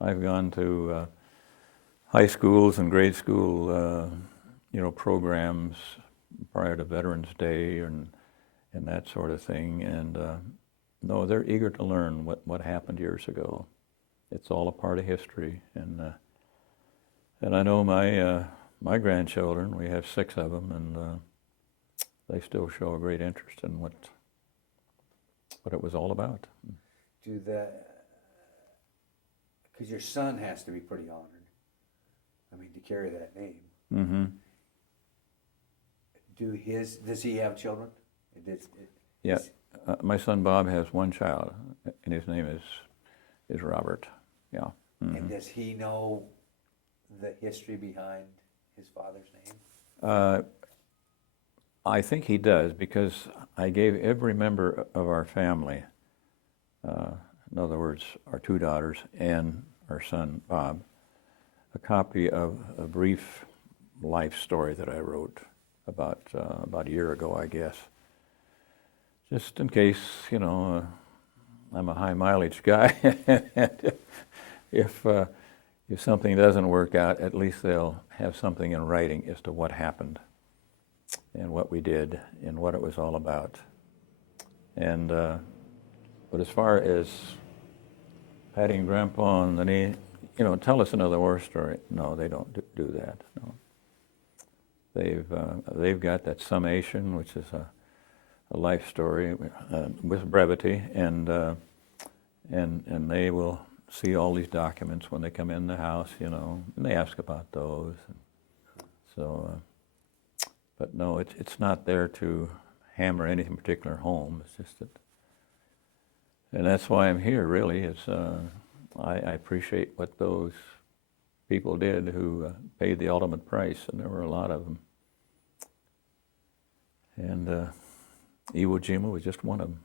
I've gone to high schools and grade school, programs prior to Veterans Day and that sort of thing, and no, they're eager to learn what happened years ago. It's all a part of history, and I know my grandchildren. We have 6 of them, and they still show a great interest in what it was all about. Because your son has to be pretty honored. I mean, to carry that name. Mm-hmm. Does he have children? Yeah, my son Bob has 1 child, and his name is Robert. Yeah. Mm-hmm. And does he know the history behind his father's name? I think he does, because I gave every member of our family, in other words, our 2 daughters and our son Bob, a copy of a brief life story that I wrote about a year ago, I guess. Just in case, I'm a high mileage guy. If something doesn't work out, at least they'll have something in writing as to what happened and what we did and what it was all about. And but as far as patting Grandpa on the knee, tell us another war story. No, they don't do that. No, they've got that summation, which is a life story with brevity, and they will see all these documents when they come in the house, and they ask about those. So, but no, it's not there to hammer anything particular home. It's just that, and that's why I'm here. Really, I appreciate what those people did who paid the ultimate price, and there were a lot of them. And Iwo Jima was just one of them.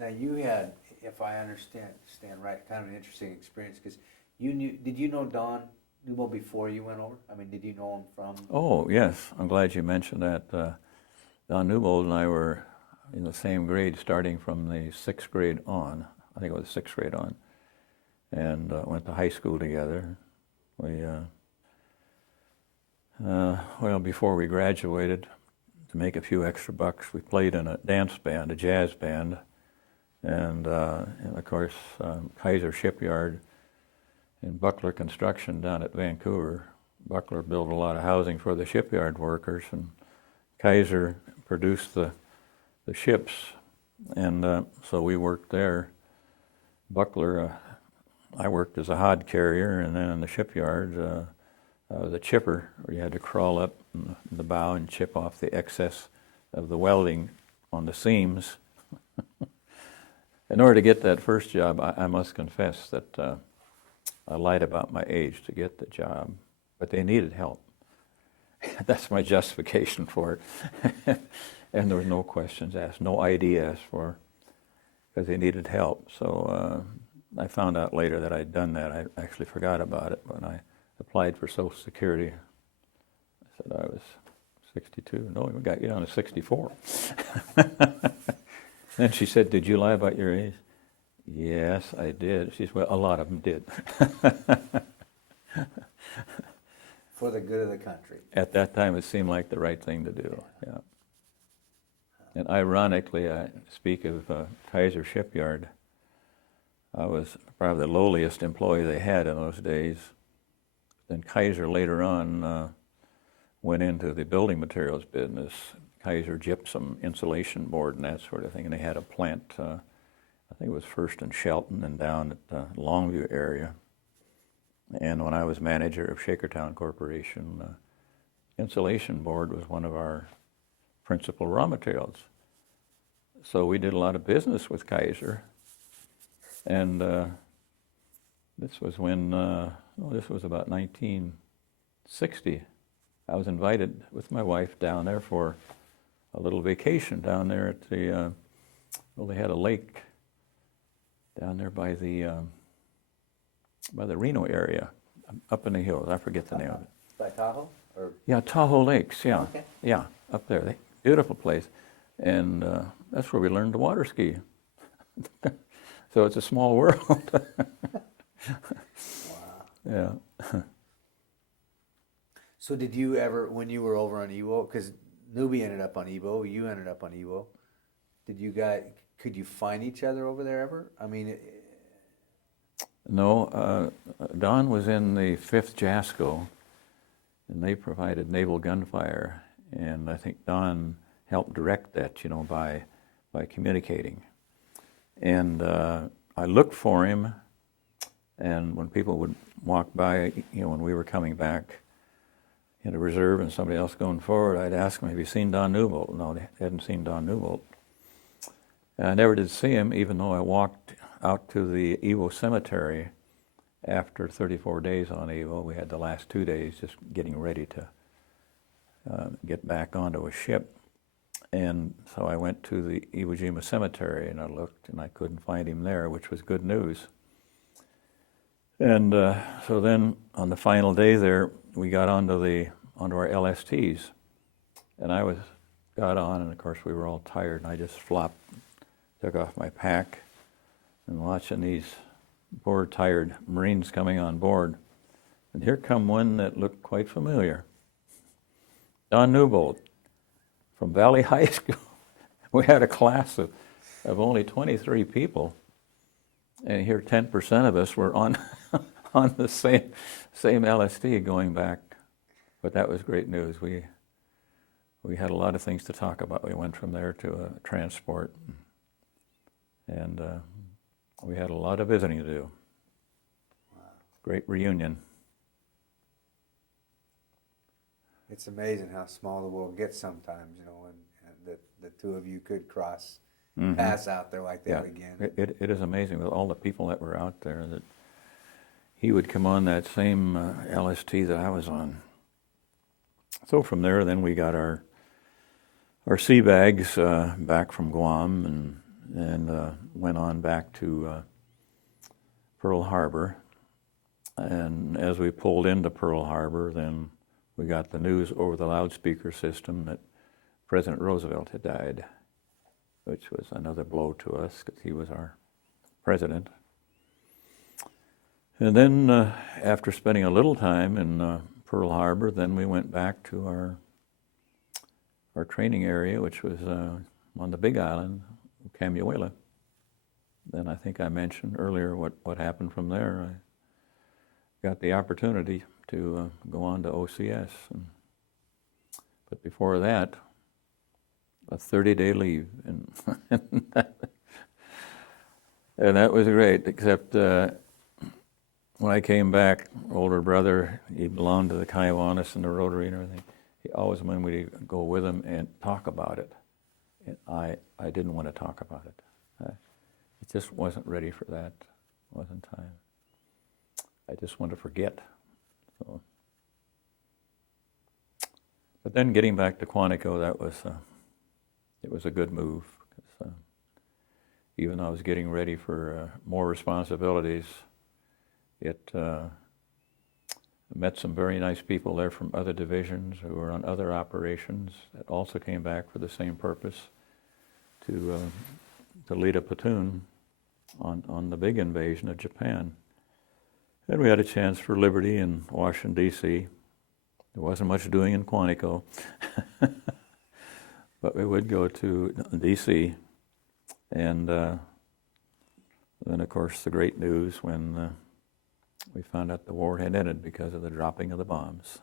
Now you had, if I understand right, kind of an interesting experience, because did you know Don Newbold before you went over? I mean, did you know him from? Oh, yes. I'm glad you mentioned that. Don Newbold and I were in the same grade starting from the 6th grade on. I think it was 6th grade on. And went to high school together. We, before we graduated, to make a few extra bucks, we played in a dance band, a jazz band. And of course, Kaiser Shipyard and Buckler Construction down at Vancouver. Buckler built a lot of housing for the shipyard workers, and Kaiser produced the ships And so we worked there. Buckler, I worked as a hod carrier, and then in the shipyard, the chipper, where you had to crawl up in the bow and chip off the excess of the welding on the seams. In order to get that first job, I must confess that I lied about my age to get the job, but they needed help. That's my justification for it. And there was no questions asked, no ID asked for, because they needed help. So I found out later that I'd done that. I actually forgot about it when I applied for Social Security. I said I was 62. No, we got you down to 64. Then she said, "Did you lie about your age?" "Yes, I did." She said, "Well, a lot of them did." For the good of the country. At that time, it seemed like the right thing to do. Yeah. And ironically, I speak of Kaiser Shipyard. I was probably the lowliest employee they had in those days. Then Kaiser later on went into the building materials business, Kaiser gypsum, insulation board, and that sort of thing. And they had a plant, I think it was first in Shelton and down at the Longview area. And when I was manager of Shakertown Corporation, insulation board was one of our principal raw materials. So we did a lot of business with Kaiser. And this was when, this was about 1960. I was invited with my wife down there for a little vacation down there at the, they had a lake down there by the Reno area, up in the hills. I forget the name of it. By Tahoe? Or? Yeah, Tahoe Lakes, yeah. Okay. Yeah, up there. Beautiful place. And that's where we learned to water ski. So it's a small world. Wow. Yeah. So did you ever, when you were over on Iwo, because Newbie ended up on Iwo, you ended up on Iwo, could you find each other over there ever? I mean... No, Don was in the 5th JASCO, and they provided naval gunfire, and I think Don helped direct that, by communicating. And I looked for him, and when people would walk by, when we were coming back in a reserve and somebody else going forward, I'd ask them, "Have you seen Don Newbolt?" No, they hadn't seen Don Newbolt. And I never did see him, even though I walked out to the Iwo Cemetery after 34 days on Iwo. We had the last 2 days just getting ready to get back onto a ship. And so I went to the Iwo Jima Cemetery, and I looked, and I couldn't find him there, which was good news. And so then on the final day there, we got onto our LSTs, and I got on, and of course we were all tired, and I just flopped, took off my pack, and watching these poor tired Marines coming on board. And here come one that looked quite familiar. Don Newbolt from Valley High School. We had a class of only 23 people, and here 10% of us were on on the same LSD going back. But that was great news. We had a lot of things to talk about. We went from there to a transport, and we had a lot of visiting to do. Wow. Great reunion. It's amazing how small the world gets sometimes, and the two of you could cross paths out there like that again. It is amazing with all the people that were out there that he would come on that same LST that I was on. So from there, then we got our sea bags back from Guam and went on back to Pearl Harbor. And as we pulled into Pearl Harbor, then we got the news over the loudspeaker system that President Roosevelt had died, which was another blow to us because he was our president. And then after spending a little time in Pearl Harbor, then we went back to our training area, which was on the Big Island, Camuela. Then I think I mentioned earlier what happened from there. I got the opportunity to go on to OCS. But before that, a 30-day leave, and and that was great. Except when I came back, older brother, he belonged to the Kiwanis and the Rotary and everything. He always wanted me to go with him and talk about it. And I didn't want to talk about it. It just wasn't ready for that. Wasn't time. I just wanted to forget. So. But then getting back to Quantico, it was a good move. Even though I was getting ready for more responsibilities, it met some very nice people there from other divisions who were on other operations that also came back for the same purpose, to lead a platoon on the big invasion of Japan. And we had a chance for liberty in Washington, D.C. There wasn't much doing in Quantico, but we would go to D.C. And then, of course, the great news when we found out the war had ended because of the dropping of the bombs.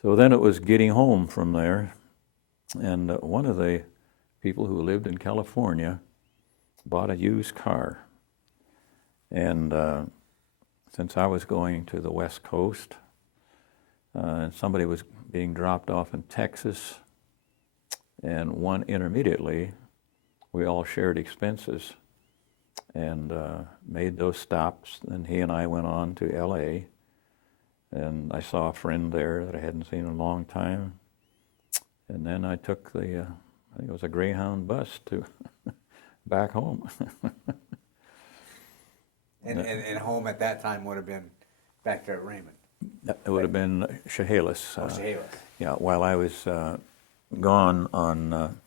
So then it was getting home from there, and one of the people who lived in California bought a used car. And since I was going to the West Coast, and somebody was being dropped off in Texas, and one intermediately, we all shared expenses and made those stops. Then he and I went on to L.A., and I saw a friend there that I hadn't seen in a long time. And then I took I think it was a Greyhound bus to back home. And home at that time would have been back there at Raymond. It would have been Chehalis. Chehalis. Yeah, while I was gone on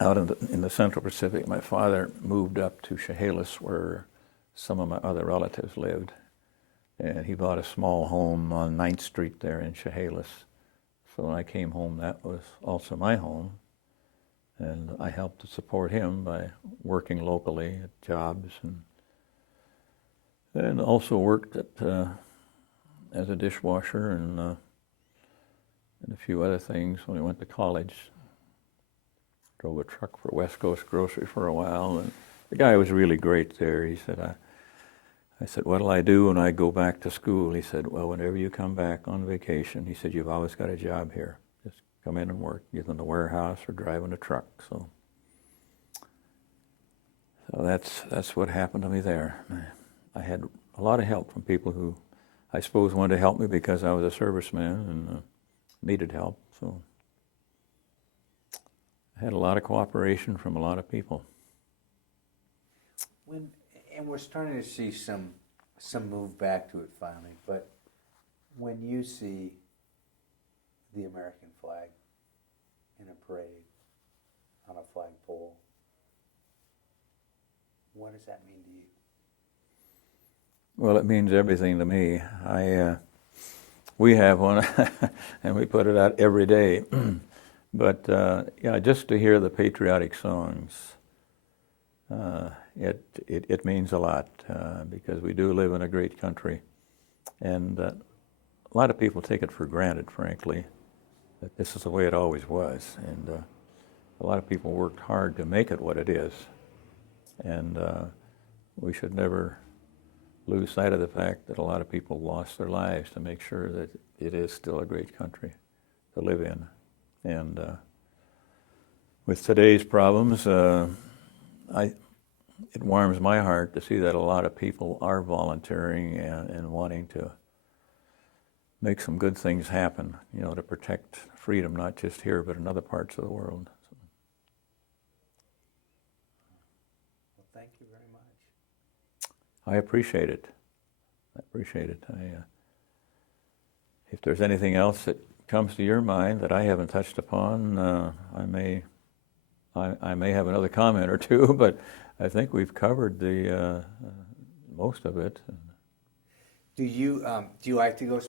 out in the Central Pacific, my father moved up to Chehalis, where some of my other relatives lived, and he bought a small home on 9th Street there in Chehalis. So when I came home, that was also my home, and I helped to support him by working locally at jobs, and also worked as a dishwasher and a few other things when we went to college. Drove a truck for West Coast Grocery for a while, and the guy was really great there. He said, I said, what'll I do when I go back to school? He said, well, whenever you come back on vacation, he said, you've always got a job here. Just come in and work, either in the warehouse or driving a truck. So that's what happened to me there. I had a lot of help from people who I suppose wanted to help me because I was a serviceman and needed help. So I had a lot of cooperation from a lot of people. And we're starting to see some move back to it finally, but when you see the American flag in a parade on a flagpole, what does that mean to you? Well, it means everything to me. We have one, and we put it out every day. But yeah, just to hear the patriotic songs, it means a lot because we do live in a great country, and a lot of people take it for granted, frankly, that this is the way it always was. And a lot of people worked hard to make it what it is, and we should never lose sight of the fact that a lot of people lost their lives to make sure that it is still a great country to live in. And with today's problems, it warms my heart to see that a lot of people are volunteering and wanting to make some good things happen, to protect freedom, not just here, but in other parts of the world. So. Well, thank you very much. I appreciate it. If there's anything else that comes to your mind that I haven't touched upon, I may have another comment or two, but I think we've covered the most of it. Do you like to go